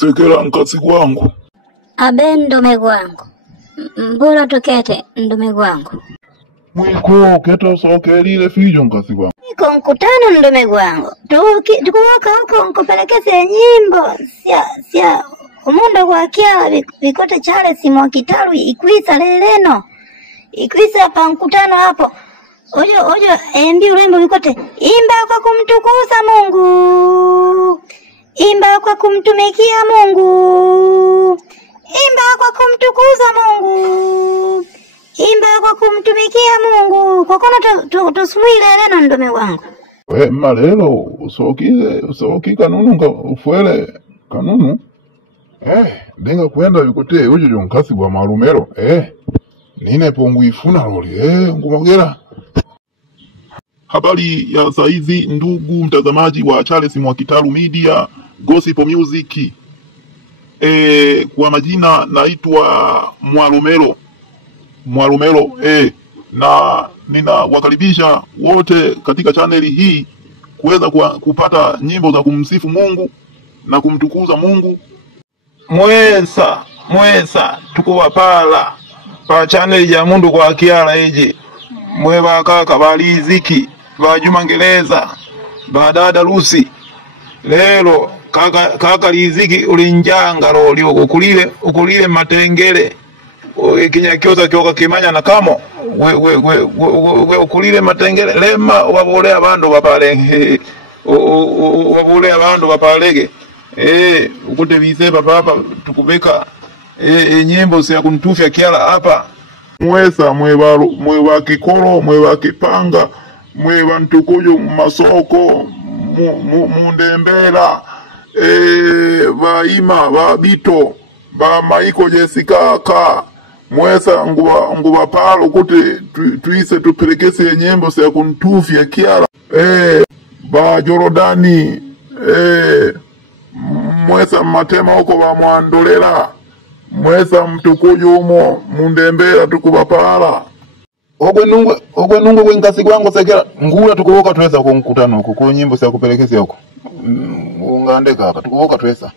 Sekela nkasi kwangu. Abe ndume gwangu. Mbura tukete ndume gwangu. Mwiko keta sokelile fijo nkasi kwangu. Iko mkutano ndume gwangu. Tukuwaka huko nkupelekese nyimbo. Sia umundo kwa kia vikote chale simu kitalu ikwisa leleno. Ikwisa hapa mkutano hapo. Ojo embi urembo vikote. Imba kwa kumtukuza Mungu. Imba kwa kumtumikia Mungu. Imba kwa kumtukuza Mungu. Imba kwa kumtumikia Mungu. Kwa kono tosumuile leno ndume wangu. We malelo usoki kanunu ufuele kanunu. Denga kuenda vikote ujo nkasi kwa marumero. Nine pongu ifuna loli. Ngumogera. Habari ya saizi ndugu mtazamaji wa Charles Mwakitalu Media Gossip Music. Kwa majina naitwa Mwalumelo na ninawakaribisha wote katika chaneli hii kuweza kupata nyimbo za kumsifu Mungu na kumtukuza Mungu. Mwesa tukuwa pala pa chaneli ya Mundu kwa Kiala eje mweba kaka baliziki ba Juma Ngereza ba dada Lucy lelo kaka liziki ulinjanga loli ukulile matengele kinyakyoza kyoka kimanya na kamo we ukulile matengele lema wabole abantu bapale wabole abantu bapalege ukute bize papa tukubeka nyimbo ya kuntufya Kiala hapa. Mwesa mwewa kikolo mwewa kipanga mwewa ntukuju masoko mundembela vaima vabito va maiko jesikaka mwesa nguwa palo kuti tuise tupelekese nyembo ya kuntufya Kiala va Jorodani mwesa matema huko va mwandolela mwesa mtukuju umo mundembela tukubapala ogwe nungwe kwenkasi kwangu Sekela ngula tukuboka tuweza kumkutano huko kwa nyimbo za kupelekeza huko ungande kaka tukuboka tuweza